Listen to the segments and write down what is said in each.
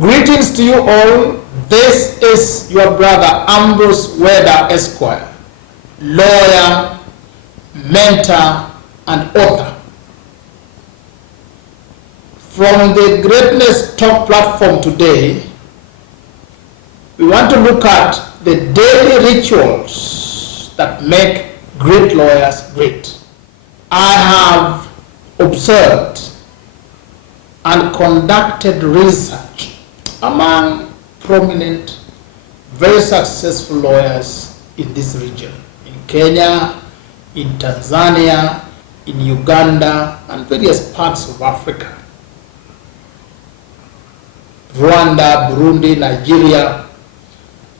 Greetings to you all. This is your brother Ambrose Weda Esquire, lawyer, mentor, and author. From the Greatness Talk platform today, we want to look at the daily rituals that make great lawyers great. I have observed and conducted research among prominent, very successful lawyers in this region, in Kenya, in Tanzania, in Uganda, and various parts of Africa, Rwanda, Burundi, Nigeria.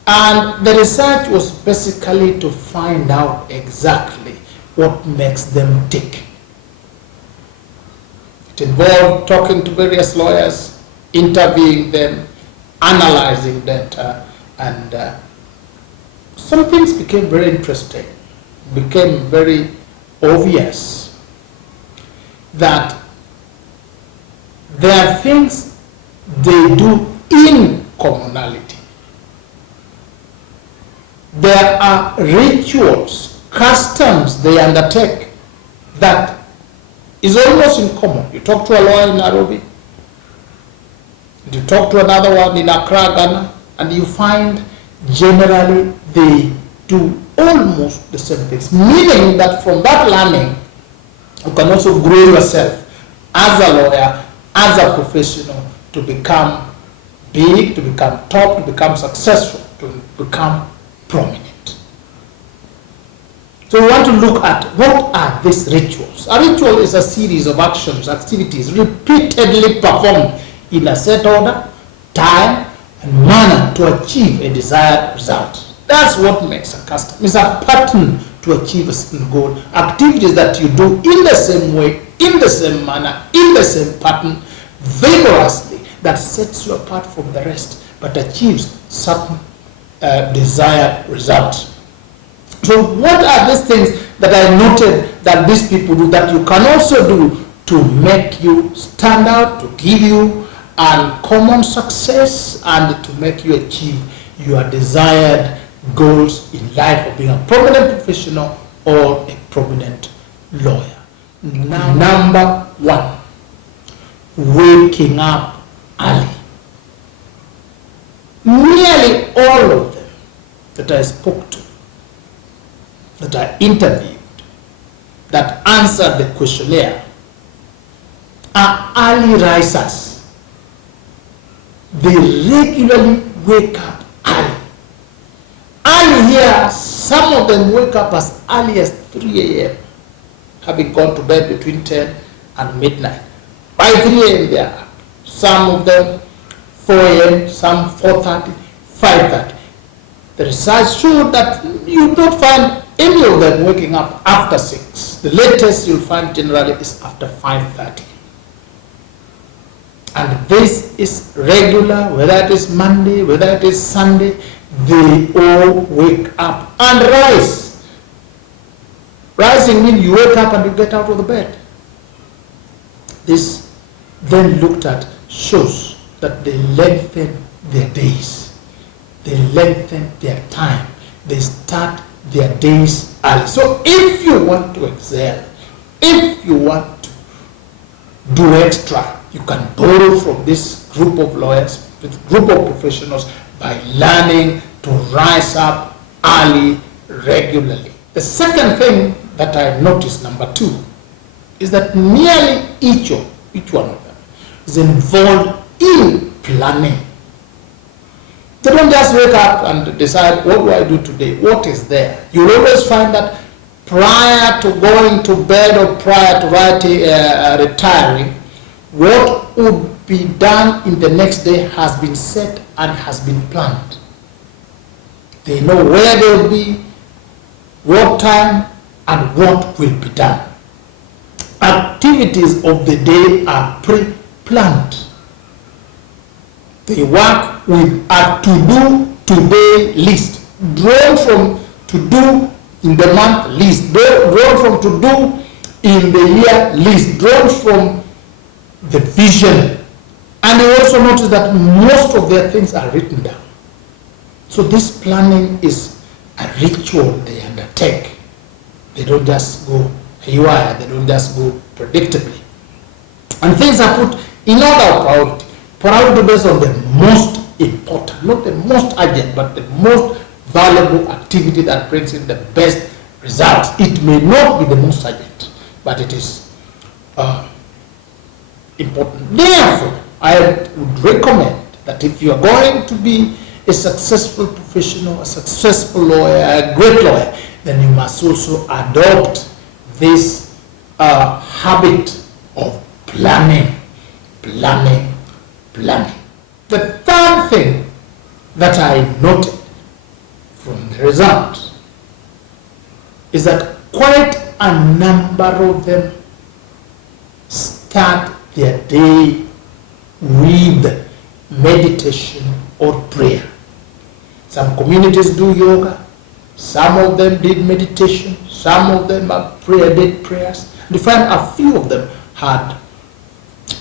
And the research was basically to find out exactly what makes them tick. It involved talking to various lawyers, interviewing them, analyzing data, and some things became very interesting, became very obvious that there are things they do in commonality. There are rituals, customs they undertake that is almost in common. You talk to a lawyer in Nairobi, you talk to another one in Accra, Ghana, and you find generally they do almost the same things, meaning that from that learning, you can also grow yourself as a lawyer, as a professional, to become big, to become top, to become successful, to become prominent. So we want to look at what are these rituals. A ritual is a series of actions, activities repeatedly performed in a set order, time, and manner to achieve a desired result. That's what makes a custom. It's a pattern to achieve a certain goal. Activities that you do in the same way, in the same manner, in the same pattern, vigorously, that sets you apart from the rest, but achieves certain desired results. So what are these things that I noted that these people do that you can also do to make you stand out, to give you uncommon success, and to make you achieve your desired goals in life of being a prominent professional or a prominent lawyer? Now, number one, waking up early. Nearly all of them that I spoke to, that I interviewed, that answered the questionnaire, are early risers. They regularly wake up early. Early here, some of them wake up as early as 3 a.m., having gone to bed between 10 and midnight. By 3 a.m. they are up. Some of them 4 a.m., some 4:30, 5:30. The research showed that you don't find any of them waking up after 6. The latest you'll find generally is after 5:30. And this is regular, whether it is Monday, whether it is Sunday, they all wake up and rise. Rising means you wake up and you get out of the bed. This then looked at shows that they lengthen their days. They lengthen their time. They start their days early. So if you want to excel, if you want to do extra, you can borrow from this group of lawyers, this group of professionals, by learning to rise up early, regularly. The second thing that I noticed, number two, is that nearly each one of them is involved in planning. They don't just wake up and decide, what do I do today? What is there? You'll always find that prior to going to bed or prior to retiring, what would be done in the next day has been set and has been planned. They know where they will be, what time, and what will be done. Activities of the day are pre-planned. They work with a to-do today list, drawn from to-do in the month list, drawn from to-do in the year list, drawn from the vision, and And you also notice that most of their things are written down. So this planning is a ritual they undertake. They don't just go haywire, they don't just go predictably. And things are put in order of priority. Priority based on the most important, not the most urgent, but the most valuable activity that brings in the best results. It may not be the most urgent, but it is important. Therefore, I would recommend that if you are going to be a successful professional, a successful lawyer, a great lawyer, then you must also adopt this habit of planning. The third thing that I noted from the results is that quite a number of them start their day with meditation or prayer. Some communities do yoga, some of them did meditation, some of them did prayers. You find a few of them had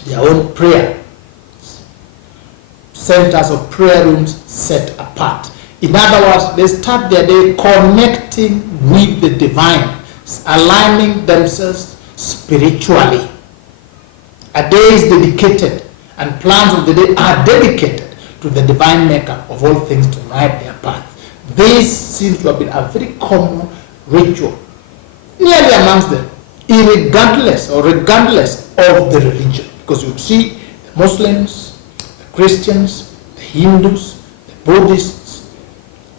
their own prayer centers or prayer rooms set apart. In other words, they start their day connecting with the divine, aligning themselves spiritually. A day is dedicated, and plans of the day are dedicated to the divine maker of all things to guide their path. This seems to have been a very common ritual nearly amongst them, regardless of the religion. Because you see the Muslims, the Christians, the Hindus, the Buddhists,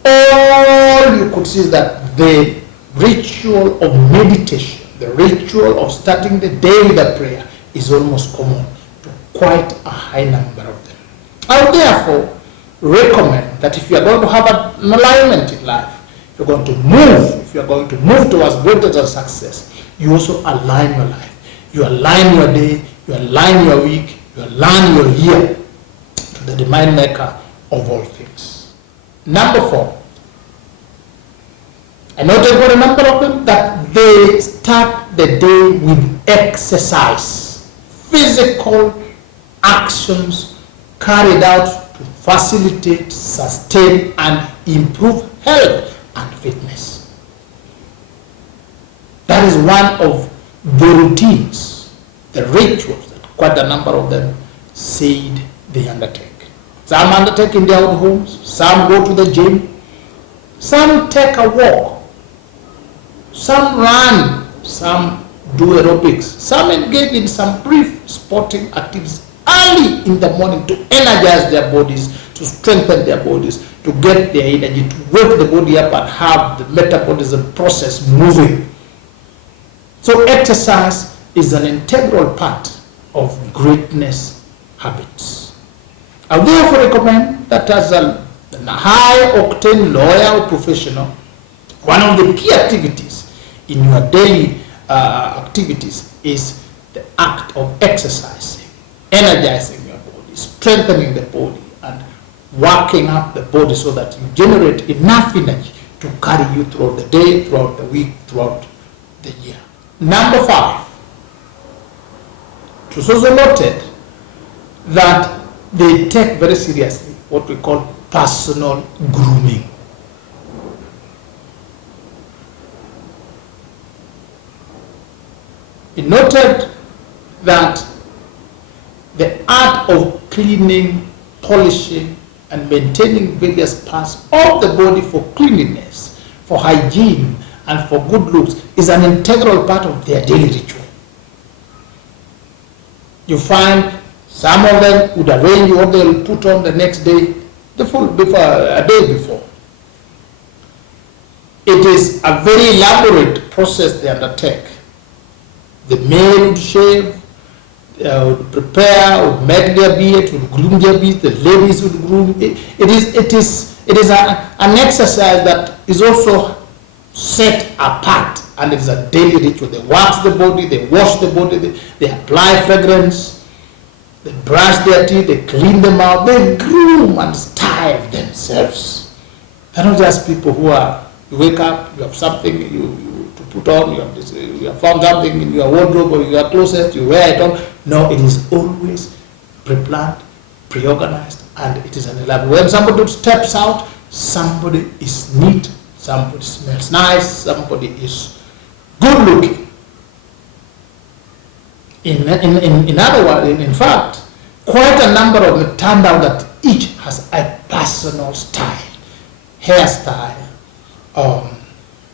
all you could see is that the ritual of meditation, the ritual of starting the day with a prayer is almost common to quite a high number of them. I would therefore recommend that if you are going to have an alignment in life, if you're going to move towards greater success, you also align your life. You align your day, you align your week, you align your year to the divine maker of all things. Number 4, I noted for a number of them that they start the day with exercise, physical actions carried out to facilitate, sustain, and improve health and fitness. That is one of the routines, the rituals that quite a number of them said they undertake. Some undertake in their own homes, some go to the gym, some take a walk, some run, some do aerobics, some engage in some brief sporting activities early in the morning to energize their bodies, to strengthen their bodies, to get their energy, to wake the body up and have the metabolism process moving. So exercise is an integral part of greatness habits. I would therefore recommend that as a high-octane lawyer or professional, one of the key activities in your daily activities is the act of exercising, energizing your body, strengthening the body, and working up the body so that you generate enough energy to carry you throughout the day, throughout the week, throughout the year. Number 5, it was also noted that they take very seriously what we call personal grooming. It noted that the art of cleaning, polishing, and maintaining various parts of the body for cleanliness, for hygiene, and for good looks is an integral part of their daily ritual. You find some of them would arrange what they will put on the next day, a day before. It is a very elaborate process they undertake. The male would shave, would prepare, would make their beard, would groom their beard, the ladies would groom. It is an exercise that is also set apart, and it is a daily ritual. They wax the body, they wash the body, they apply fragrance, they brush their teeth, they clean them out, they groom and style themselves. They're not just people who are, you wake up, you have something to put on, you have found something in your wardrobe or your closet, you wear it on. No, it is always pre-planned, pre-organized, and it is an elaborate. When somebody steps out, somebody is neat, somebody smells nice, somebody is good looking. In other words, in fact, quite a number of them turned out that each has a personal style, hairstyle,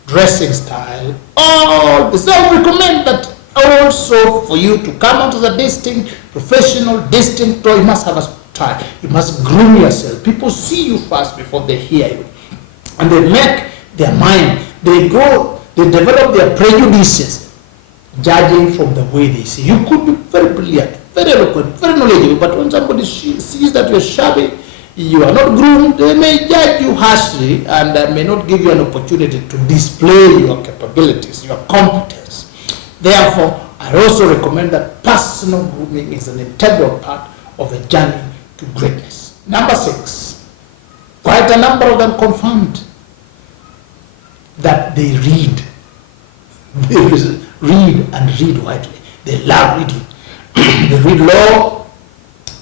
dressing style, all this. So I recommend that also for you to come out as a distinct, professional, distinct, you must have a style. You must groom yourself. People see you first before they hear you. And they make their mind, they develop their prejudices, judging from the way they see. You could be very brilliant, very eloquent, very knowledgeable, but when somebody sees that you're shabby, you are not groomed, they may judge you harshly and may not give you an opportunity to display your capabilities, your competence. Therefore, I also recommend that personal grooming is an integral part of the journey to greatness. Number 6, quite a number of them confirmed that they read. They read and read widely. They love reading. They read law,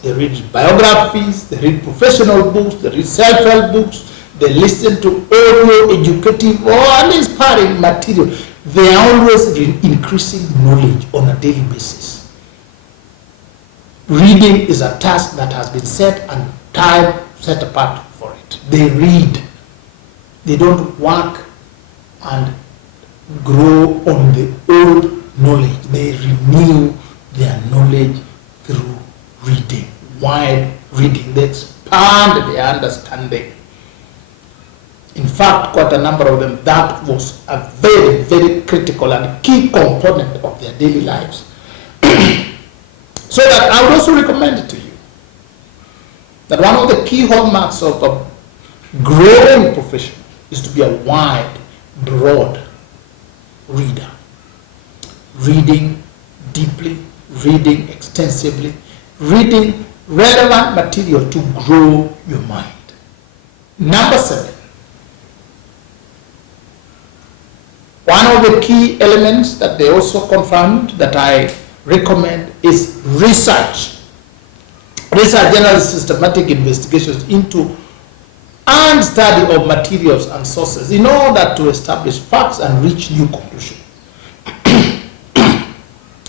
they read biographies, they read professional books, they read self-help books, they listen to audio, educative, or inspiring material. They are always increasing knowledge on a daily basis. Reading is a task that has been set and time set apart for it. They read. They don't work and grow on the old knowledge. They renew their knowledge through reading, wide reading. They expand their understanding. In fact, quite a number of them, that was a very, very critical and key component of their daily lives. So that I would also recommend it to you that one of the key hallmarks of a growing profession is to be a wide, broad reader. Reading deeply, reading extensively, reading relevant material to grow your mind. Number 7, one of the key elements that they also confirmed that I recommend is research. Research, generally systematic investigations into and study of materials and sources in order to establish facts and reach new conclusions.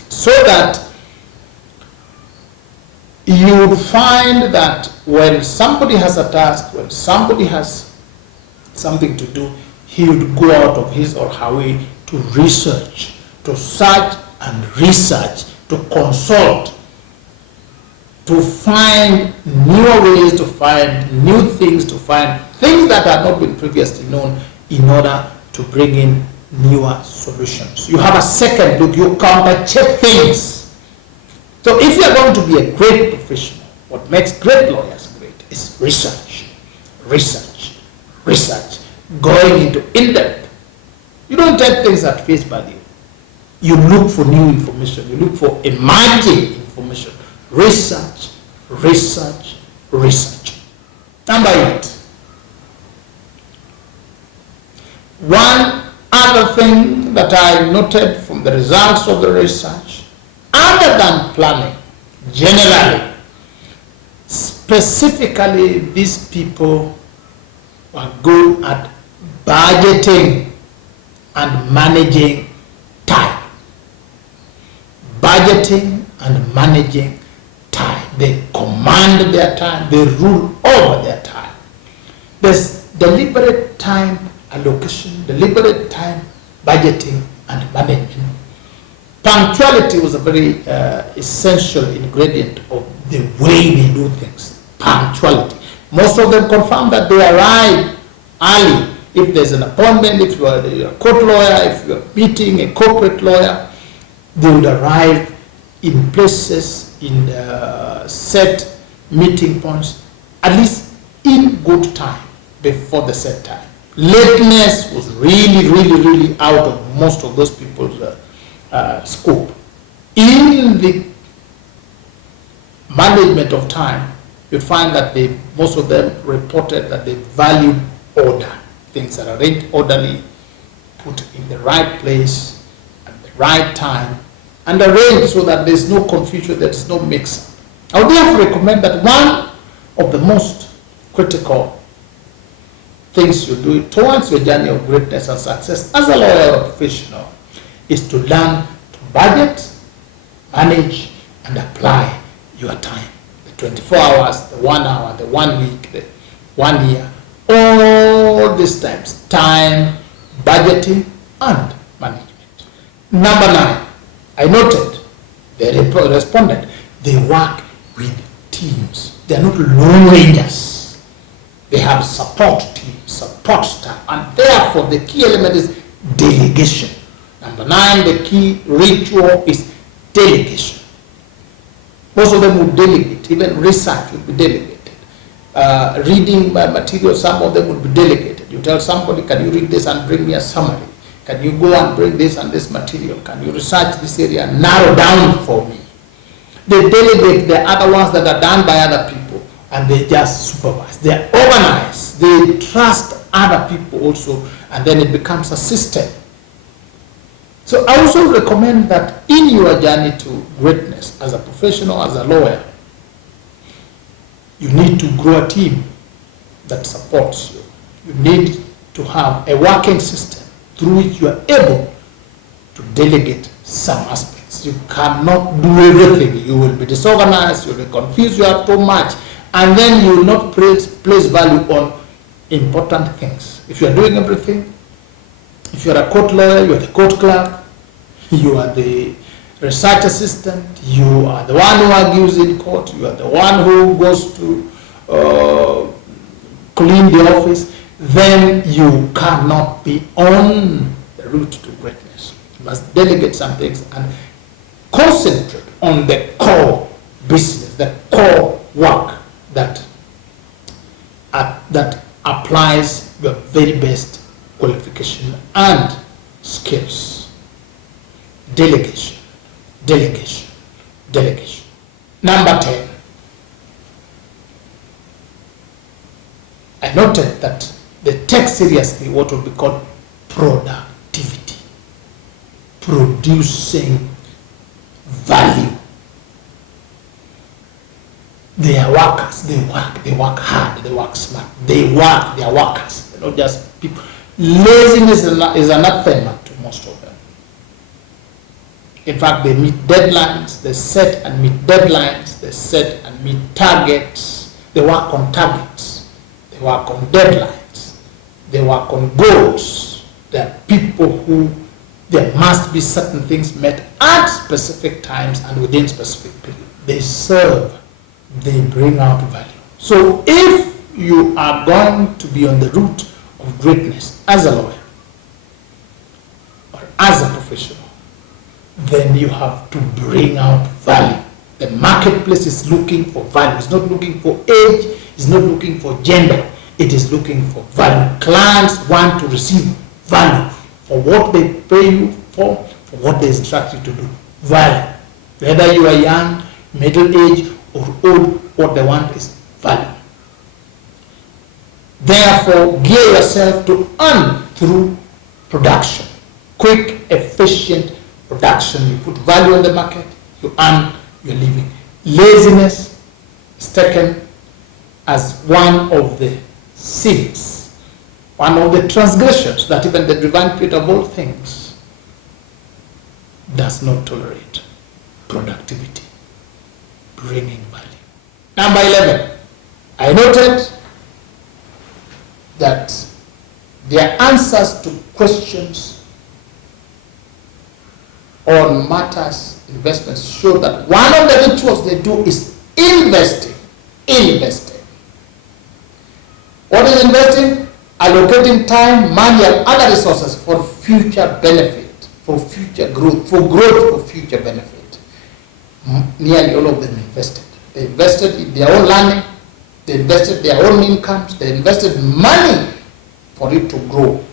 So that you would find that when somebody has a task, when somebody has something to do, he would go out of his or her way to research, to search and research, to consult, to find newer ways, to find new things, to find things that have not been previously known in order to bring in newer solutions. You have a second look, you counter-check things. So if you are going to be a great professional, what makes great lawyers great is research, research, research, going into in-depth. You don't take things at face value. You look for new information. You look for emerging information. Research, research, research. Number 8. One other thing that I noted from the results of the research, other than planning, generally, specifically these people are good at budgeting and managing time. Budgeting and managing time. They command their time. They rule over their time. There's deliberate time allocation, deliberate time budgeting and management. Punctuality was a very essential ingredient of the way they do things. Punctuality. Most of them confirm that they arrive early. If there's an appointment, if you're a court lawyer, if you're meeting a corporate lawyer, they would arrive in places, in set meeting points, at least in good time before the set time. Lateness was really out of most of those people's scope. In the management of time, you'd find that most of them reported that they valued order. Things that are arranged orderly, put in the right place at the right time, and arranged so that there's no confusion, there's no mix-up. I would therefore recommend that one of the most critical things you do towards your journey of greatness and success as a lawyer or professional is to learn to budget, manage, and apply your time. The 24 hours, the 1 hour, the 1 week, the 1 year, all these times, time, budgeting, and management. Number 9, I noted, the respondent, they work with teams. They are not lone rangers. They have support teams, support staff, and therefore the key element is delegation. Number 9, the key ritual is delegation. Most of them would delegate, even research would be delegated. Reading material, some of them would be delegated. You tell somebody, can you read this and bring me a summary? Can you go and bring this and this material? Can you research this area and narrow down for me? They delegate the other ones that are done by other people, and they just supervise. They are organized. They trust other people also, and then it becomes a system. So I also recommend that in your journey to greatness as a professional, as a lawyer, you need to grow a team that supports you. You need to have a working system through which you are able to delegate some aspects. You cannot do everything. You will be disorganized, you will be confused, you have too much, and then you will not place value on important things. If you are doing everything, if you are a court lawyer, you are the court clerk, you are the research assistant, you are the one who argues in court, you are the one who goes to clean the office, then you cannot be on the route to greatness. You must delegate some things and concentrate on the core business, the core work that applies your very best qualification and skills. Delegation, delegation, delegation. Number 10. I noted that they take seriously what would be called productivity, producing value. They are workers, they work hard, they work smart, they are workers, they're not just people. Laziness is anathema to most of them. In fact, they meet deadlines, they set and meet deadlines, they set and meet targets, they work on targets, they work on deadlines, they work on goals. There are people who there must be certain things met at specific times and within specific periods. They serve, they bring out value. So if you are going to be on the route of greatness as a lawyer or as a professional, then you have to bring out value. The marketplace is looking for value. It's not looking for age, it's not looking for gender, it is looking for value. Clients want to receive value for what they pay you for what they instruct you to do. Value. Whether you are young, middle-aged, or old, what they want is value. Therefore, gear yourself to earn through production. Quick, efficient production. You put value in the market, you earn your living. Laziness is taken as one of the sins, one of the transgressions that even the divine creator of all things does not tolerate. Productivity, bringing value. Number 11, I noted that their answers to questions on matters, investments, show that one of the rituals they do is investing. Investing. What is investing? Allocating time, money, and other resources for future benefit, for future growth, for future benefit. Nearly all of them invested. They invested in their own learning, they invested their own incomes, they invested money for it to grow.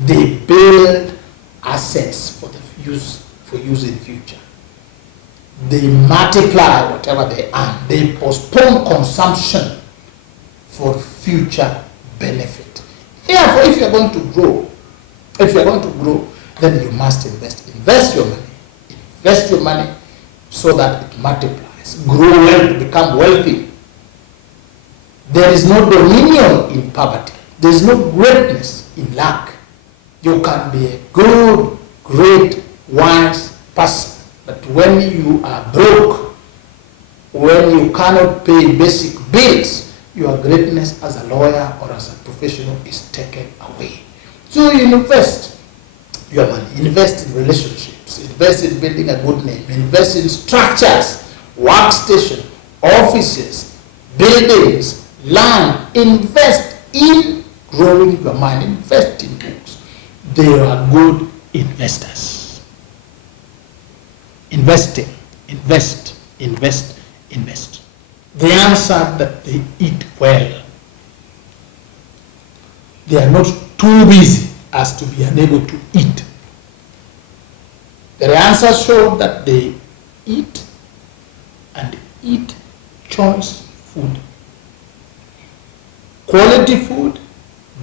They build assets for use in future. They multiply whatever they earn. They postpone consumption for future benefit. Therefore, if you are going to grow, then you must invest. Invest your money so that it multiplies. Grow well to become wealthy. There is no dominion in poverty. There is no greatness in lack. You can be a good, great, wise person, but when you are broke, when you cannot pay basic bills, your greatness as a lawyer or as a professional is taken away. So you invest your money, invest in relationships, invest in building a good name, invest in structures, workstation, offices, buildings, land, invest in growing your mind, invest in books. They are good investors. Investing, invest, invest, invest. The answer that they eat well. They are not too busy as to be unable to eat. The answer showed that they eat and eat choice food. Quality food,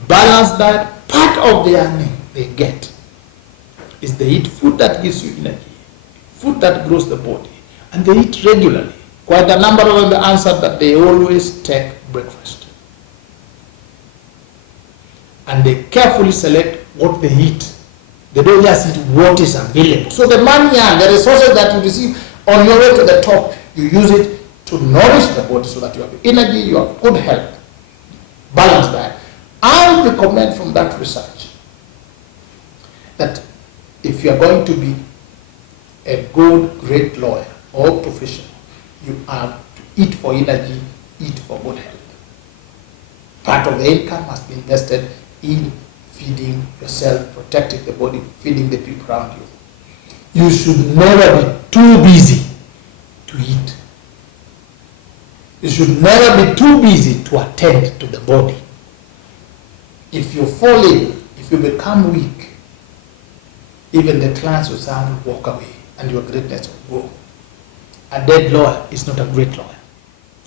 balanced diet, part of their earning they get is they eat food that gives you energy, food that grows the body, and they eat regularly. Quite a number of them answered that they always take breakfast. And they carefully select what they eat. They don't just eat what is available. So the money and the resources that you receive on your way to the top, you use it to nourish the body so that you have energy, you have good health, balanced diet. I recommend from that research that if you are going to be a good, great lawyer or professional, you have to eat for energy, eat for good health. Part of the income must be invested in feeding yourself, protecting the body, feeding the people around you. You should never be too busy to eat. You should never be too busy to attend to the body. If you fall ill, if you become weak, even the clients you serve will walk away and your greatness will grow. A dead lawyer is not a great lawyer.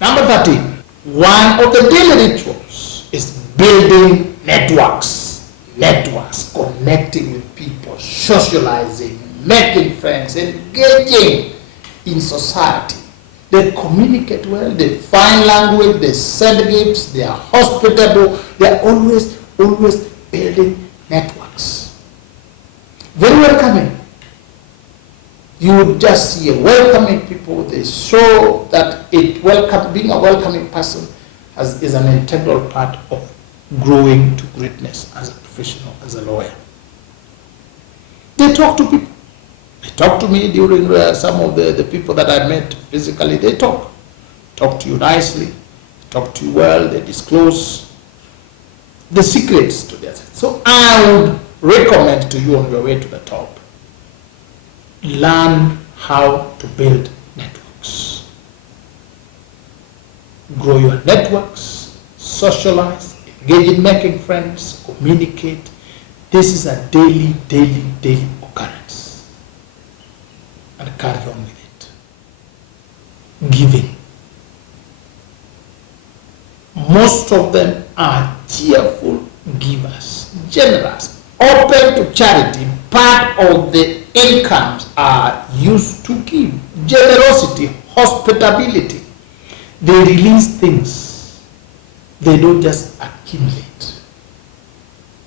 Number 13, one of the daily rituals is building networks. Networks, connecting with people, socializing, making friends, engaging in society. They communicate well, they find language, they send gifts, they are hospitable, they are always building networks. Very welcoming. You would just see a welcoming people. They show that being a welcoming person is an integral part of growing to greatness as a professional, as a lawyer. They talk to people. They talk to me during some of the people that I met physically. They talk to you nicely, talk to you well. They disclose the secrets to their side. So I would recommend to you on your way to the top, learn how to build networks. Grow your networks, socialize, engage in making friends, communicate. This is a daily occurrence. And carry on with it. Giving. Most of them are cheerful givers, generous, open to charity. Part of the incomes are used to give. Generosity, hospitality. They release things. They don't just accumulate.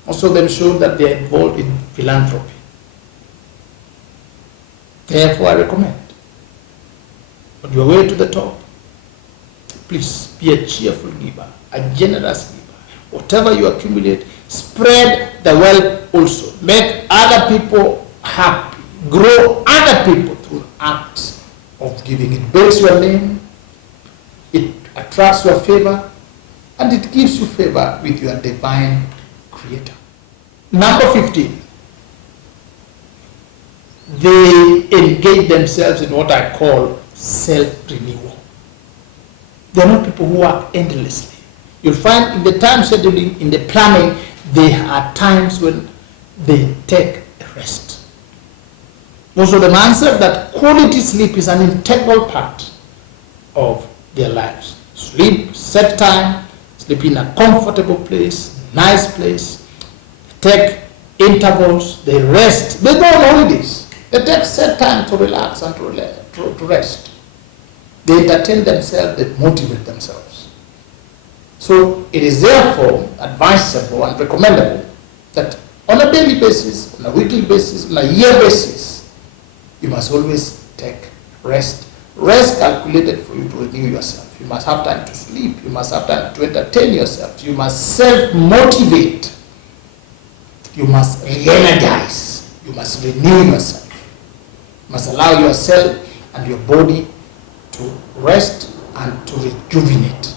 Most of them show that they are involved in philanthropy. Therefore, I recommend, on your way to the top, please be a cheerful giver, a generous giver. Whatever you accumulate, spread the wealth also. Make other people happy. Grow other people through acts of giving. It builds your name, it attracts your favor, and it gives you favor with your divine creator. Number 15. They engage themselves in what I call self-renewal. They're not people who work endlessly. You'll find in the time scheduling, in the planning, there are times when they take a rest. Most of them answer that quality sleep is an integral part of their lives. Sleep, set time, sleep in a comfortable place, nice place, take intervals, they rest. They go on holidays. They take set time to relax and to rest. They entertain themselves, they motivate themselves. So it is therefore advisable and recommendable that on a daily basis, on a weekly basis, on a year basis, you must always take rest. Rest calculated for you to renew yourself. You must have time to sleep. You must have time to entertain yourself. You must self-motivate. You must re-energize. You must renew yourself. You must allow yourself and your body to rest and to rejuvenate.